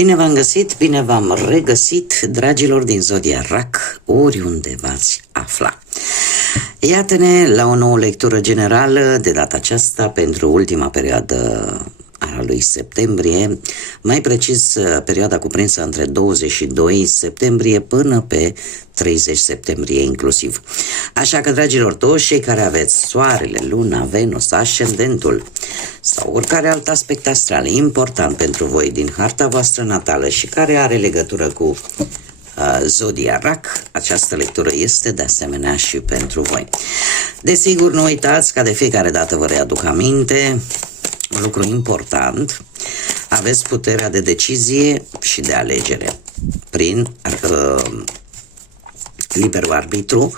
Bine v-am găsit, bine v-am regăsit, dragilor din Zodia RAC, oriunde v-ați afla. Iată-ne la o nouă lectură generală, de data aceasta pentru ultima perioadă a lui septembrie, mai precis perioada cuprinsă între 22 septembrie până pe 30 septembrie inclusiv. Așa că, dragilor, toți cei care aveți soarele, luna, Venus, ascendentul sau oricare alt aspect astral important pentru voi din harta voastră natală și care are legătură cu Zodia RAC, această lectură este de asemenea și pentru voi. Desigur, nu uitați, ca de fiecare dată vă readuc aminte, un lucru important: aveți puterea de decizie și de alegere. Prin liberul arbitru,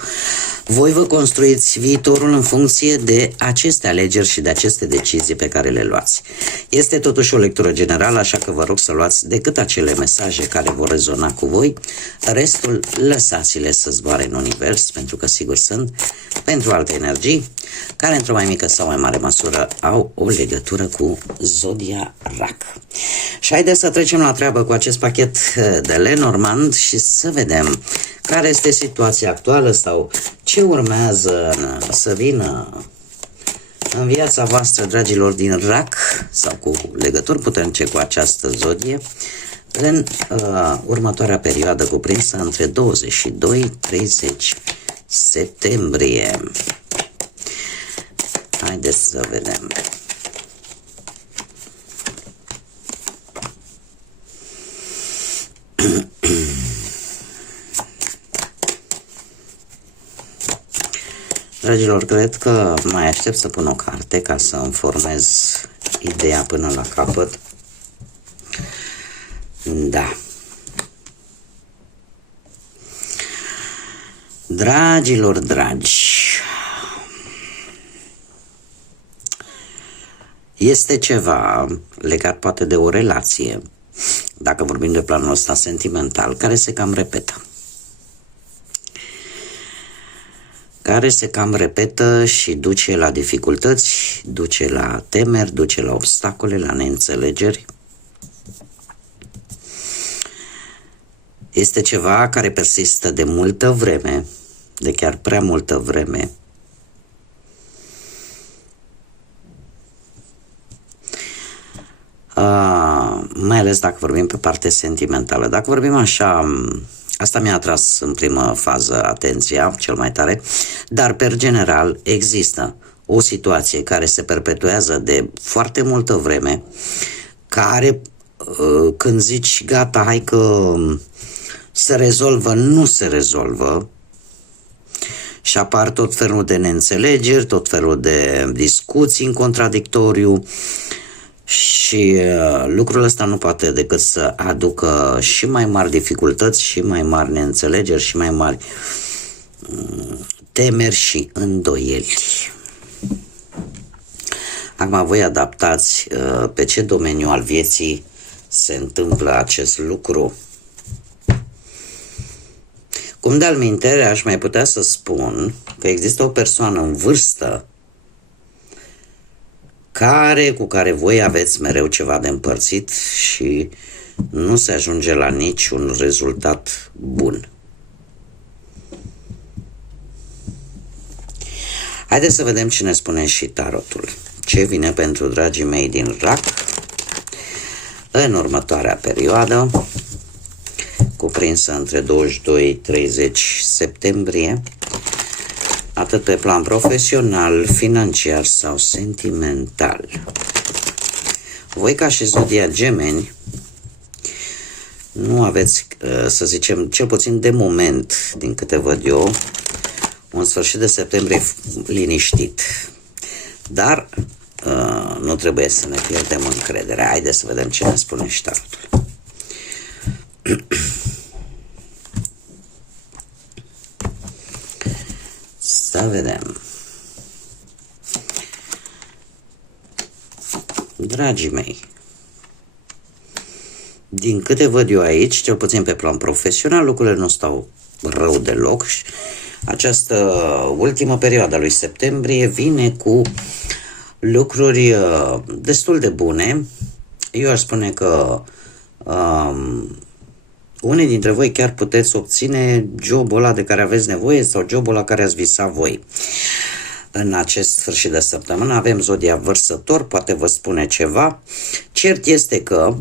voi vă construiți viitorul în funcție de aceste alegeri și de aceste decizii pe care le luați. Este totuși o lectură generală, așa că vă rog să luați decât acele mesaje care vor rezona cu voi. Restul lăsați-le să zboare în univers, pentru că sigur sunt pentru alte energii care într-o mai mică sau mai mare măsură au o legătură cu Zodia RAC. Și haideți să trecem la treabă cu acest pachet de Lenormand și să vedem care este situația actuală sau ce urmează să vină în viața voastră, dragilor din RAC, sau cu legături puternice cu această zodie, în următoarea perioadă cuprinsă între 22-30 septembrie. Haideți să vedem. Dragilor, cred că mai aștept să pun o carte ca să îmi formez ideea până la capăt. Da. Dragilor dragi, este ceva legat poate de o relație, dacă vorbim de planul ăsta sentimental, care se cam repetă. Care se cam repetă și duce la dificultăți, duce la temeri, duce la obstacole, la neînțelegeri. Este ceva care persistă de multă vreme, de chiar prea multă vreme. Mai ales dacă vorbim pe parte sentimentală. Dacă vorbim așa, asta mi-a atras în primă fază atenția cel mai tare, dar per general există o situație care se perpetuează de foarte multă vreme, care când zici gata, hai că se rezolvă, nu se rezolvă și apar tot felul de neînțelegeri, tot felul de discuții în contradictoriu. Și lucrul ăsta nu poate decât să aducă și mai mari dificultăți, și mai mari neînțelegeri, și mai mari temeri și îndoieli. Acum voi adaptați pe ce domeniu al vieții se întâmplă acest lucru. Cum de alminteri aș mai putea să spun că există o persoană în vârstă cu care voi aveți mereu ceva de împărțit și nu se ajunge la niciun rezultat bun. Haideți să vedem ce ne spune și tarotul. Ce vine pentru dragii mei din RAC în următoarea perioadă, cuprinsă între 22-30 septembrie, atât pe plan profesional, financiar sau sentimental. Voi, ca și zodia Gemeni, nu aveți, să zicem, cel puțin de moment, din câte văd eu, un sfârșit de septembrie liniștit. Dar nu trebuie să ne pierdem încrederea. Haideți să vedem ce ne spune și tarotul. Să vedem. Dragii mei, din câte văd eu aici, cel puțin pe plan profesional, lucrurile nu stau rău deloc. Această ultimă perioadă a lui septembrie vine cu lucruri destul de bune. Eu aș spune că Unii dintre voi chiar puteți obține jobul ăla de care aveți nevoie sau jobul la care ați visat voi. În acest sfârșit de săptămână avem zodia Vărsător, poate vă spune ceva. Cert este că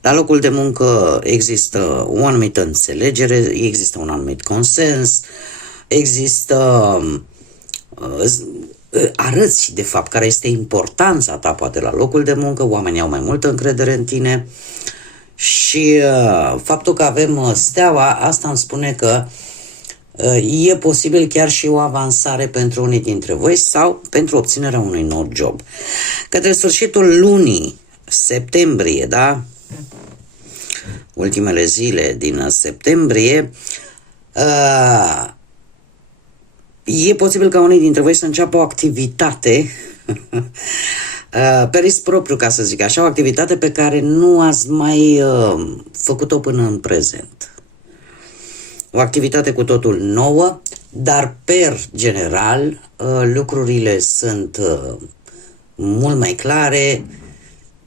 la locul de muncă există o anumită înțelegere, există un anumit consens, există arăți de fapt care este importanța ta poate la locul de muncă, oamenii au mai multă încredere în tine și faptul că avem steaua, asta îmi spune că e posibil chiar și o avansare pentru unii dintre voi sau pentru obținerea unui nou job. Către sfârșitul lunii septembrie, da? Ultimele zile din septembrie, e posibil ca unii dintre voi să înceapă o activitate pe risc propriu, ca să zic așa, o activitate pe care nu ați mai făcut-o până în prezent. O activitate cu totul nouă, dar per general lucrurile sunt mult mai clare,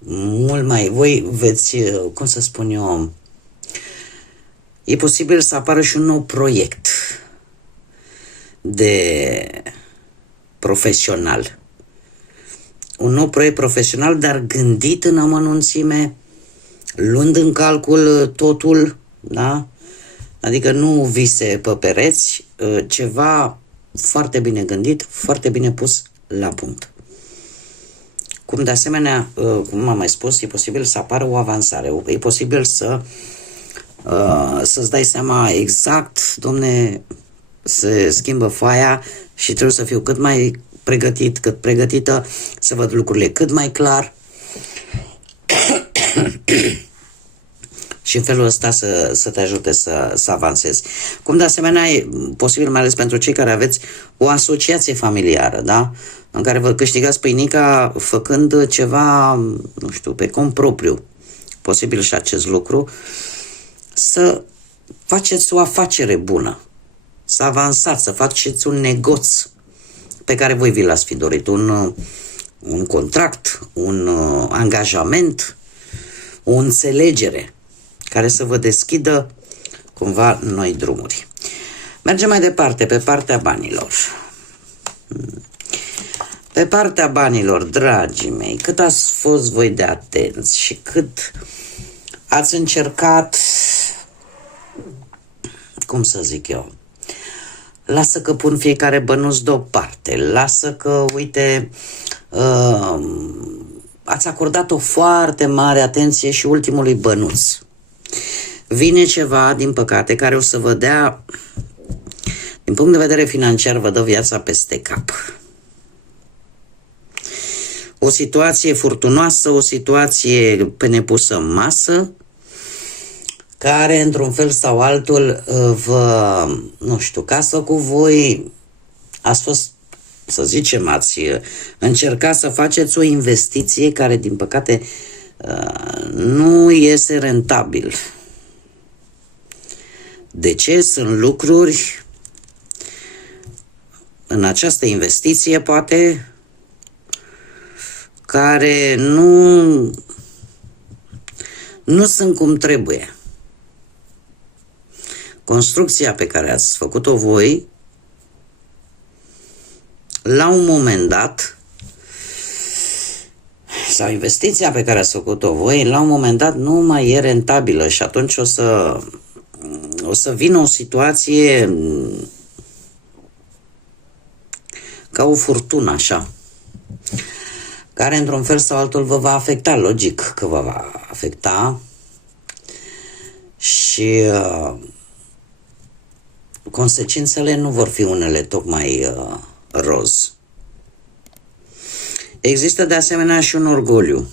mult mai... Voi veți, cum să spun eu, e posibil să apară și un nou proiect de profesional. Un nou proiect profesional, dar gândit în amănunțime, luând în calcul totul, da? Adică nu vise pe pereți, ceva foarte bine gândit, foarte bine pus la punct. Cum de asemenea, cum am mai spus, e posibil să apară o avansare, e posibil să-ți dai seama exact, domne, se schimbă foaia și trebuie să fiu cât mai pregătit, cât pregătită, să văd lucrurile cât mai clar și în felul ăsta să te ajute să avansezi. Cum de asemenea e posibil, mai ales pentru cei care aveți o asociație familiară, da? În care vă câștigați pâinica făcând ceva, nu știu, pe cont propriu. Posibil și acest lucru. Să faceți o afacere bună, să avansați, să faceți un negoț pe care voi vi l-ați fi dorit, un contract, un angajament, o înțelegere care să vă deschidă cumva noi drumuri. Mergem mai departe, pe partea banilor. Pe partea banilor, dragii mei, cât ați fost voi de atenți și cât ați încercat, cum să zic eu, lasă că pun fiecare bănuț deoparte, lasă că, uite, ați acordat o foarte mare atenție și ultimului bănuț. Vine ceva, din păcate, care o să vă dea, din punct de vedere financiar, vă dă viața peste cap. O situație furtunoasă, o situație pe nepusă în masă, care, într-un fel sau altul, vă, nu știu, casă cu voi, ați fost, să zicem, ați încercat să faceți o investiție care, din păcate, nu este rentabil. De ce? Sunt lucruri în această investiție, poate, care nu sunt cum trebuie. Construcția pe care ați făcut-o voi, la un moment dat, sau investiția pe care ați făcut-o voi, la un moment dat nu mai e rentabilă și atunci o să vină o situație ca o furtună, așa, care într-un fel sau altul vă va afecta, logic că vă va afecta și consecințele nu vor fi unele tocmai roz. Există de asemenea și un orgoliu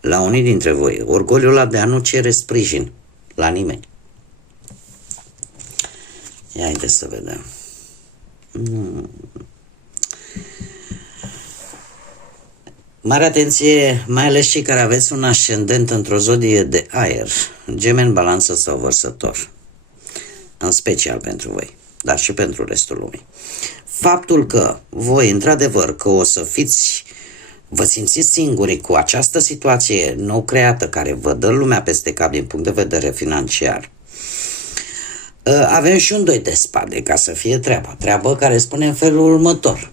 la unii dintre voi, orgoliul ăla de a nu cere sprijin la nimeni. Ia haideți să vedem. Mare atenție, mai ales cei care aveți un ascendent într-o zodie de aer, Gemeni, Balanță sau Vărsător, în special pentru voi, dar și pentru restul lumii. Faptul că voi, într-adevăr, că o să fiți vă simțiți singuri cu această situație nou creată care vă dă lumea peste cap din punct de vedere financiar. Avem și un doi de spade ca să fie treaba. Treabă care spune în felul următor.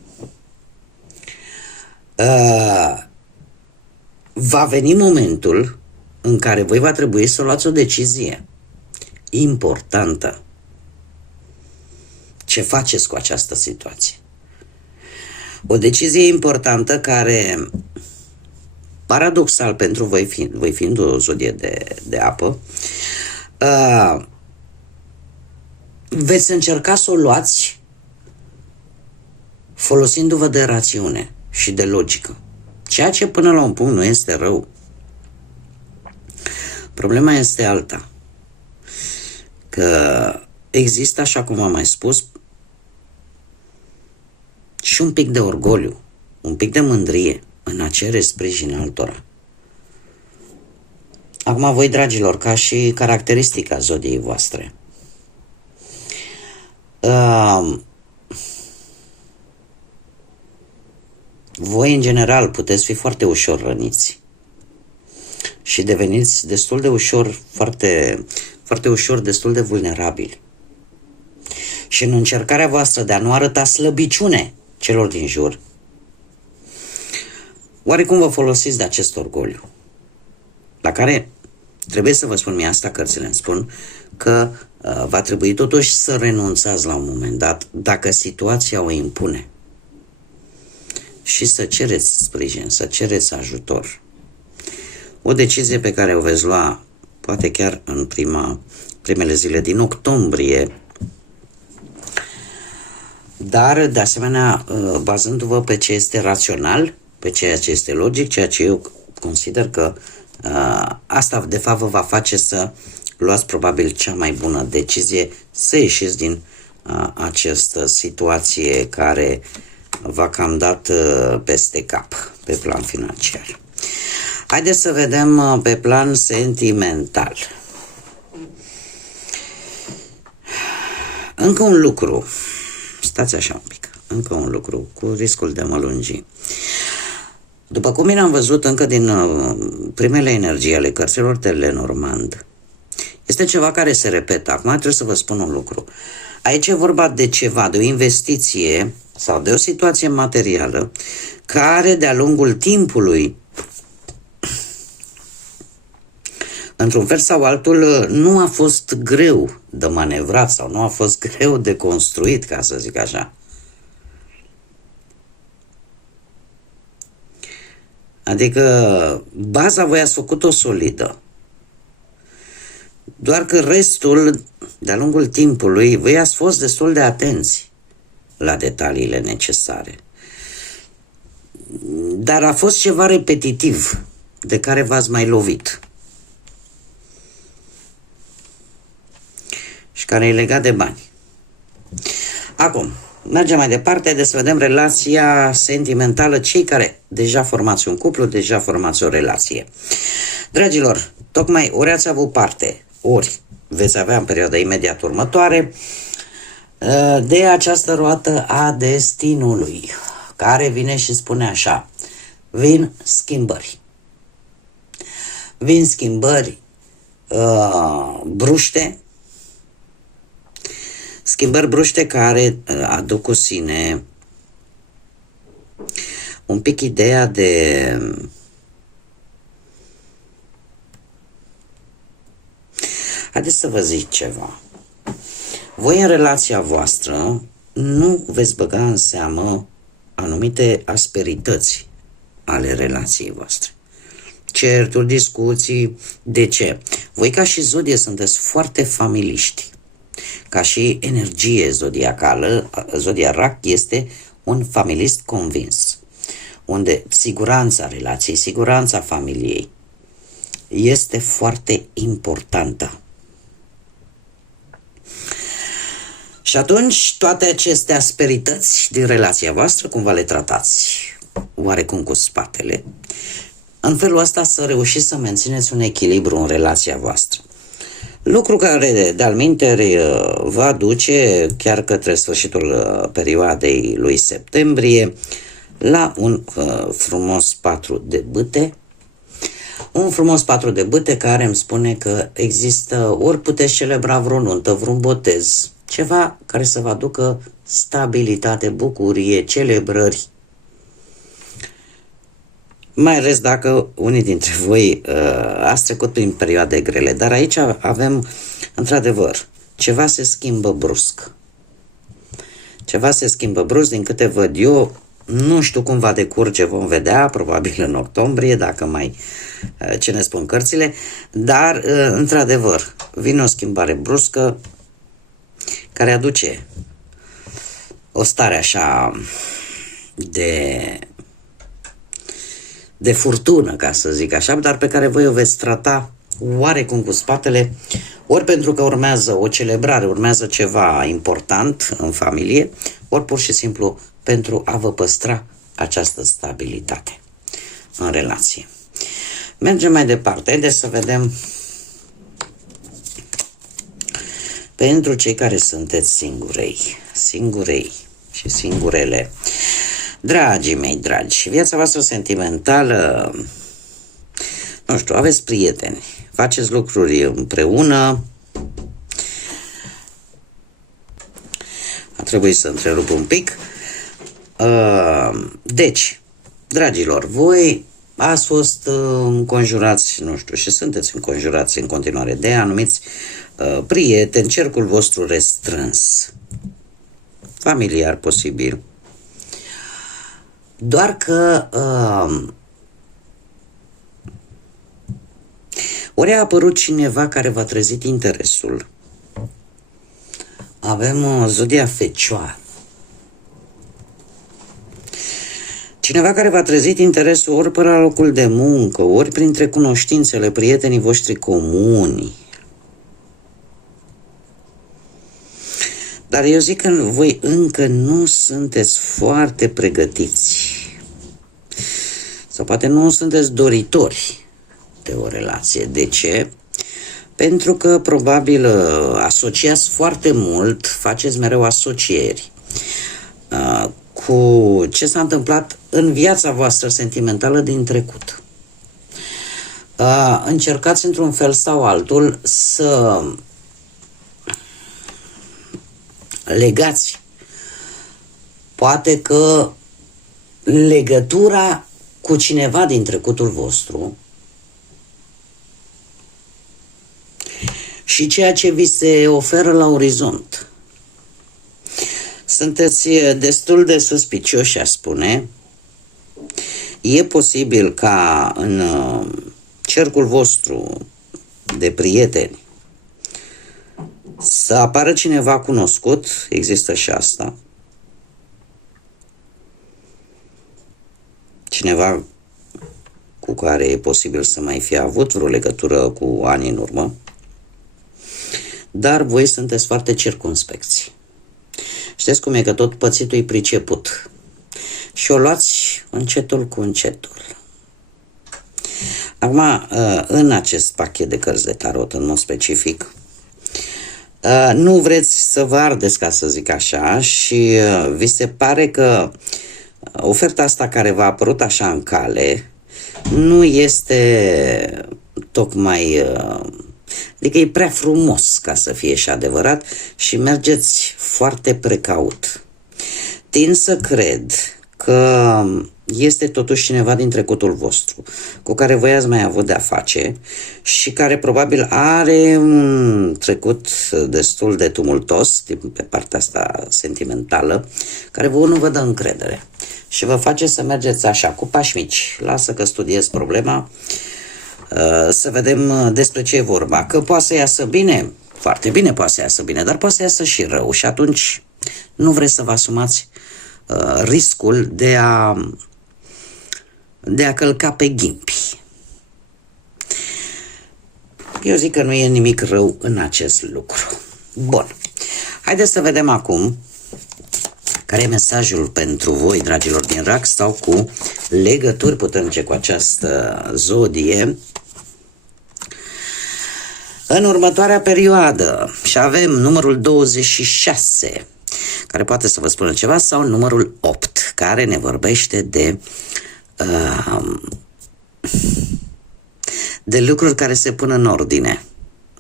Va veni momentul în care voi va trebui să luați o decizie importantă. Ce faceți cu această situație? O decizie importantă care, paradoxal pentru voi fiind o zodie de apă, veți încerca să o luați folosindu-vă de rațiune și de logică. Ceea ce până la un punct nu este rău. Problema este alta. Că există, așa cum am mai spus, și un pic de orgoliu, un pic de mândrie în a cere sprijin altora. Acum voi, dragilor, ca și caracteristica zodiei voastre, voi, în general, puteți fi foarte ușor răniți și deveniți destul de ușor, foarte ușor, destul de vulnerabili. Și în încercarea voastră de a nu arăta slăbiciune celor din jur, oarecum vă folosiți de acest orgoliu, la care trebuie să vă spun, mie asta cărțile îmi spun, că va trebui totuși să renunțați la un moment dat, dacă situația o impune, și să cereți sprijin, să cereți ajutor. O decizie pe care o veți lua poate chiar în primele zile din octombrie, dar de asemenea bazându-vă pe ce este rațional, pe ceea ce este logic, ceea ce eu consider că asta de fapt vă va face să luați probabil cea mai bună decizie, să ieșiți din această situație care v-a cam dat peste cap pe plan financiar. Haideți să vedem pe plan sentimental. Încă un lucru. Stați așa un pic. Încă un lucru, cu riscul de a mă lungi. După cum bine am văzut încă din primele energii ale cărților de Lenormand, este ceva care se repetă. Acum trebuie să vă spun un lucru. Aici e vorba de ceva, de o investiție sau de o situație materială care de-a lungul timpului, într-un fel sau altul, nu a fost greu de manevrat sau nu a fost greu de construit, ca să zic așa. Adică baza voi ați făcut-o solidă. Doar că restul, de-a lungul timpului, voi ați fost destul de atenți la detaliile necesare. Dar a fost ceva repetitiv de care v-ați mai lovit și care e legat de bani. Acum, mergem mai departe de să vedem relația sentimentală, cei care deja formați un cuplu, deja formați o relație. Dragilor, tocmai ori ați avut parte, ori veți avea în perioada imediat următoare de această roată a destinului, care vine și spune așa: vin schimbări. Vin schimbări bruște, schimbări bruște care aduc cu sine un pic ideea de haideți să vă zic ceva. Voi în relația voastră nu veți băga în seamă anumite asperități ale relației voastre. Certuri, discuții. De ce? Voi ca și zodie sunteți foarte familiști. Ca și energie zodiacală, zodia Rac este un familist convins, unde siguranța relației, siguranța familiei este foarte importantă. Și atunci toate aceste asperități din relația voastră, cumva le tratați oarecum cu spatele. În felul ăsta să reușiți să mențineți un echilibru în relația voastră. Lucru care, de-al minteri, va duce chiar către sfârșitul perioadei lui septembrie la un frumos 4 de bâte. Un frumos 4 de bâte care îmi spune că există, ori puteți celebra vreo nuntă, vreun botez, ceva care să vă aducă stabilitate, bucurie, celebrări. Mai ales dacă unii dintre voi ați trecut prin perioade grele. Dar aici avem, într-adevăr, ceva se schimbă brusc. Ceva se schimbă brusc, din câte văd eu. Nu știu cum va decurge, vom vedea, probabil în octombrie, dacă mai ce ne spun cărțile. Dar, într-adevăr, vine o schimbare bruscă care aduce o stare așa de furtună, ca să zic așa, dar pe care voi o veți trata oarecum cu spatele, ori pentru că urmează o celebrare, urmează ceva important în familie, ori pur și simplu pentru a vă păstra această stabilitate în relație. Mergem mai departe. Haideți să vedem pentru cei care sunteți singurei și singurele. Dragii mei dragi, viața voastră sentimentală, nu știu, aveți prieteni, faceți lucruri împreună. A trebuit să întrerup un pic. Deci, dragilor, voi ați fost înconjurați, nu știu, și sunteți înconjurați în continuare de anumiți prieteni, cercul vostru restrâns, familiar posibil. Doar că ori a apărut cineva care v-a trezit interesul. Avem zodia Fecioară. Cineva care v-a trezit interesul ori pe la locul de muncă, ori printre cunoștințele, prietenii voștri comuni. Dar eu zic că voi încă nu sunteți foarte pregătiți. Sau poate nu sunteți doritori de o relație. De ce? Pentru că probabil asociați foarte mult, faceți mereu asocieri cu ce s-a întâmplat în viața voastră sentimentală din trecut. Încercați într-un fel sau altul să legați poate că legătura cu cineva din trecutul vostru și ceea ce vi se oferă la orizont. Sunteți destul de suspicioși, aș spune. E posibil ca în cercul vostru de prieteni să apară cineva cunoscut, există și asta. Cineva cu care e posibil să mai fi avut vreo legătură cu ani în urmă, dar voi sunteți foarte circumspecți. Știți cum e, că tot pățitul e priceput și o luați încetul cu încetul. Acum, în acest pachet de cărți de tarot, în mod specific, nu vreți să vă ardeți, ca să zic așa, și vi se pare că oferta asta care v-a apărut așa în cale nu este tocmai, adică e prea frumos ca să fie și adevărat și mergeți foarte precaut. Tind să cred că este totuși cineva din trecutul vostru cu care voi ați mai avut de-a face și care probabil are un trecut destul de tumultos pe partea asta sentimentală, care vouă nu vă dă încredere și vă face să mergeți așa, cu pași mici. Lasă că studiez problema, să vedem despre ce e vorba. Că poate să iasă bine, foarte bine poate să iasă bine, dar poate să iasă și rău și atunci nu vreți să vă asumați riscul de a călca pe ghimpi. Eu zic că nu e nimic rău în acest lucru. Bun. Haideți să vedem acum care e mesajul pentru voi, dragilor din RAC, sau cu legături puternice cu această zodie în următoarea perioadă. Și avem numărul 26, care poate să vă spună ceva, sau numărul 8, care ne vorbește de lucruri care se pun în ordine.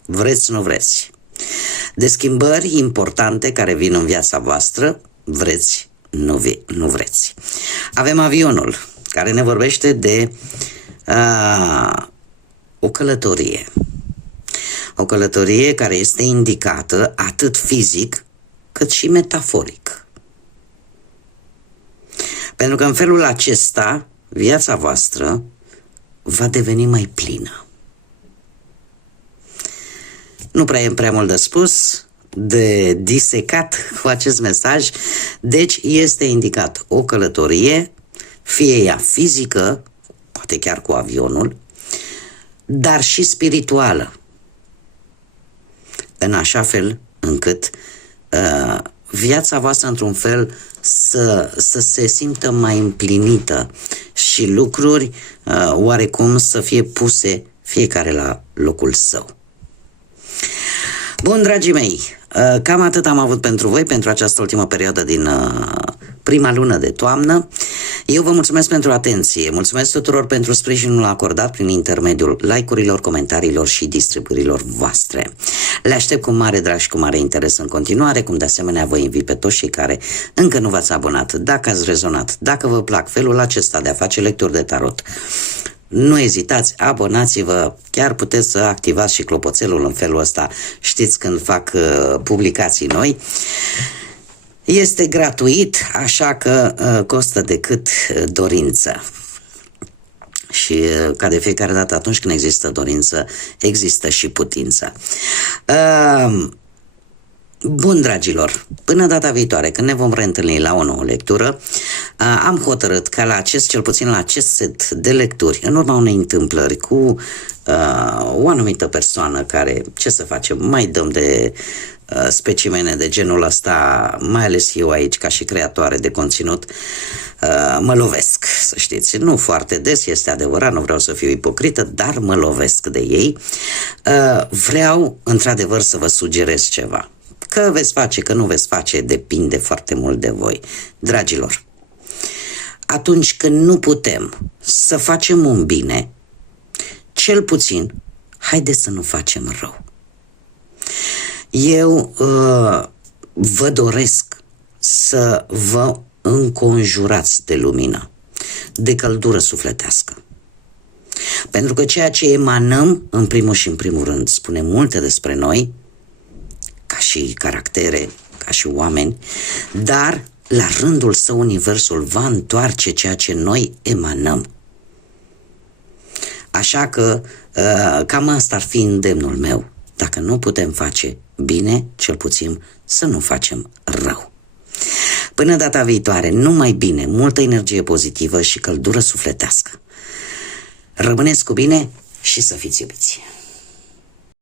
Vreți, nu vreți. De schimbări importante care vin în viața voastră, vreți, nu vreți. Avem avionul, care ne vorbește de o călătorie. O călătorie care este indicată atât fizic cât și metaforic. Pentru că în felul acesta viața voastră va deveni mai plină. Nu prea e prea mult de spus, de disecat cu acest mesaj, deci este indicat o călătorie, fie ea fizică, poate chiar cu avionul, dar și spirituală, în așa fel încât viața voastră într-un fel să se simtă mai împlinită și lucruri oarecum să fie puse fiecare la locul său. Bun, dragii mei, cam atât am avut pentru voi pentru această ultimă perioadă din prima lună de toamnă. Eu vă mulțumesc pentru atenție, mulțumesc tuturor pentru sprijinul acordat prin intermediul like-urilor, comentariilor și distribuirilor voastre. Le aștept cu mare drag și cu mare interes în continuare, cum de asemenea vă invit pe toți cei care încă nu v-ați abonat, dacă ați rezonat, dacă vă plac felul acesta de a face lecturi de tarot, nu ezitați, abonați-vă, chiar puteți să activați și clopoțelul în felul ăsta, știți când fac publicații noi. Este gratuit, așa că costă decât dorință. Și ca de fiecare dată atunci când există dorință, există și putință. Bun, dragilor, până data viitoare, când ne vom reîntâlni la o nouă lectură, am hotărât ca cel puțin la acest set de lecturi, în urma unei întâmplări cu o anumită persoană care, ce să facem, mai dăm de specimene de genul ăsta, mai ales eu aici ca și creatoare de conținut, mă lovesc, să știți, nu foarte des, este adevărat, nu vreau să fiu ipocrită, dar mă lovesc de ei. Vreau într-adevăr să vă sugerez ceva. Că veți face, că nu veți face, depinde foarte mult de voi. Dragilor, atunci când nu putem să facem un bine, cel puțin, haideți să nu facem rău. Eu vă doresc să vă înconjurați de lumină, de căldură sufletească. Pentru că ceea ce emanăm, în primul și în primul rând, spune multe despre noi, ca și caractere, ca și oameni, dar la rândul său universul va întoarce ceea ce noi emanăm. Așa că cam asta ar fi îndemnul meu. Dacă nu putem face bine, cel puțin să nu facem rău. Până data viitoare, numai bine, multă energie pozitivă și căldură sufletească. Rămâneți cu bine și să fiți iubiți!